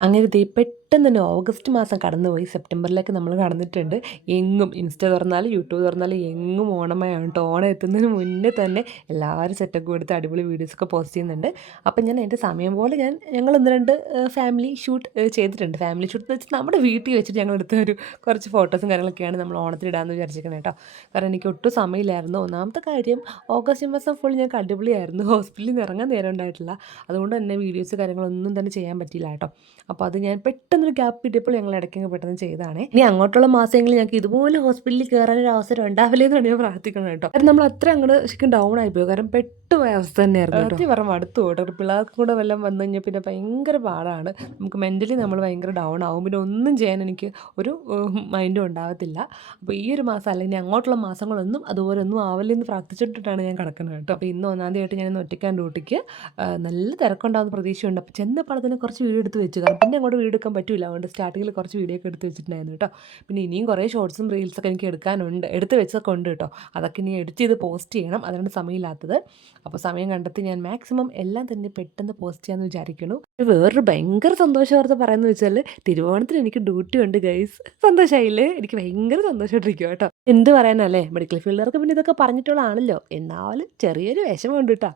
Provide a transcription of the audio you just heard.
അങ്ങനെ ദേ തന്നെ ഓഗസ്റ്റ് മാസം കടന്നുപോയി. സെപ്റ്റംബറിലേക്ക് നമ്മൾ കടന്നിട്ടുണ്ട്. എങ്ങും ഇൻസ്റ്റ തുറന്നാലും യൂട്യൂബ് തുറന്നാലും എങ്ങും ഓണമയാണ് കേട്ടോ. ഓണം എത്തുന്നതിന് മുന്നേ തന്നെ എല്ലാവരും സെറ്റൊക്കെ എടുത്ത് അടിപൊളി വീഡിയോസൊക്കെ പോസ്റ്റ് ചെയ്യുന്നുണ്ട്. അപ്പം ഞാൻ എന്റെ സമയം പോലെ ഞാൻ ഞങ്ങൾ ഒന്ന് രണ്ട് ഫാമിലി ഷൂട്ട് ചെയ്തിട്ടുണ്ട്. ഫാമിലി ഷൂട്ട് വെച്ചാൽ നമ്മുടെ വീട്ടിൽ വെച്ചിട്ട് ഞങ്ങൾ എടുത്ത ഒരു കുറച്ച് ഫോട്ടോസും കാര്യങ്ങളൊക്കെയാണ് നമ്മൾ ഓണത്തിന് ഇടാമെന്ന് വിചാരിച്ചിരിക്കുന്നത് കേട്ടോ. കാരണം എനിക്ക് ഒട്ടും സമയമില്ലായിരുന്നു. ഒന്നാമത്തെ കാര്യം ഓഗസ്റ്റ് മാസം ഫുൾ ഞങ്ങൾക്ക് അടിപൊളിയായിരുന്നു. ഹോസ്പിറ്റലിൽ നിന്ന് ഇറങ്ങാൻ നേരം ഉണ്ടായിട്ടില്ല. അതുകൊണ്ട് തന്നെ വീഡിയോസ് കാര്യങ്ങളൊന്നും തന്നെ ചെയ്യാൻ പറ്റിയില്ല കേട്ടോ. അപ്പോൾ അത് ഞാൻ പെട്ടെന്നൊരു ഗ്യാപ്പ് കിട്ടിയപ്പോൾ ഞങ്ങൾ ഇടയ്ക്കങ്ങ് പെട്ടെന്ന് ചെയ്താണ് ഇനി അങ്ങോട്ടുള്ള മാസങ്ങളിൽ ഞങ്ങൾക്ക് ഇതുപോലെ ഹോസ്പിറ്റലിൽ കയറാനൊരു അവസരം ഉണ്ടാവില്ലേ എന്ന് ഞാൻ പ്രാർത്ഥിക്കുന്നത് കേട്ടോ. കാരണം നമ്മൾ അത്ര അങ്ങോട്ട് ശരിക്കും ഡൗൺ ആയിപ്പോയി കാരണം പെട്ടുപോയ അവസ്ഥ തന്നെയായിരുന്നു സത്യം പറഞ്ഞു അടുത്ത് പോട്ടോ പിള്ളേർക്കും കൂടെ വല്ലതും വന്നു കഴിഞ്ഞാൽ പിന്നെ ഭയങ്കര പാടാണ്. നമുക്ക് മെന്റലി നമ്മൾ ഭയങ്കര ഡൗൺ ആവും. പിന്നെ ഒന്നും ചെയ്യാൻ എനിക്ക് ഒരു മൈൻഡും ഉണ്ടാകത്തില്ല അപ്പോൾ ഈ ഒരു മാസം അല്ലെങ്കിൽ അങ്ങോട്ടുള്ള മാസങ്ങളൊന്നും അതുപോലെ ഒന്നും ആവില്ലെന്ന് പ്രാർത്ഥിച്ചിട്ടിട്ടാണ് ഞാൻ കിടക്കുന്നത് കേട്ടോ. അപ്പോൾ ഇന്ന് ഒന്നാം തീയതി ഞാൻ ഒറ്റയ്ക്കാൻ ഡ്യൂട്ടിക്ക് നല്ല തിരക്കുണ്ടാകുന്ന പ്രതീക്ഷയുണ്ട്. അപ്പോൾ ചെന്നപ്പോൾ അതിനെ കുറച്ച് വീഡിയോ എടുത്ത് വെച്ചു. കാരണം പിന്നെ അങ്ങോട്ട് വീഡിയോ എടുക്കാൻ പറ്റില്ല അതുകൊണ്ട് സ്റ്റാർട്ടിങ്ങിൽ കുറച്ച് വീഡിയോ ഒക്കെ എടുത്ത് വെച്ചിട്ടുണ്ടായിരുന്നു കേട്ടോ. പിന്നെ ഇനിയും കുറേ ഷോർട്സും റീൽസൊക്കെ എനിക്ക് എടുക്കാനുണ്ട്. എടുത്ത് വെച്ചൊക്കെ ഉണ്ട് കേട്ടോ. അതൊക്കെ ഇനി എഡിറ്റ് ചെയ്ത് പോസ്റ്റ് ചെയ്യണം. അതാണ് സമയമില്ലാത്തത്. അപ്പോൾ സമയം കണ്ടെത്തി ഞാൻ മാക്സിമം എല്ലാം തന്നെ പെട്ടെന്ന് പോസ്റ്റ് ചെയ്യാമെന്ന് വിചാരിക്കുന്നു. വേറൊരു ഭയങ്കര സന്തോഷം വാർത്ത പറയുന്നത് വെച്ചാൽ തിരുവോണത്തിന് എനിക്ക് ഡ്യൂട്ടി ഉണ്ട് ഗൈസ് സന്തോഷമായില്ലേ എനിക്ക് ഭയങ്കര സന്തോഷമായിട്ടിരിക്കും കേട്ടോ. എന്ത് പറയാനല്ലേ മെഡിക്കൽ ഫീൽഡർക്ക് പിന്നെ ഇതൊക്കെ പറഞ്ഞിട്ടുള്ളതാണല്ലോ. എന്നാലും ചെറിയൊരു വിഷമമുണ്ട് കേട്ടോ.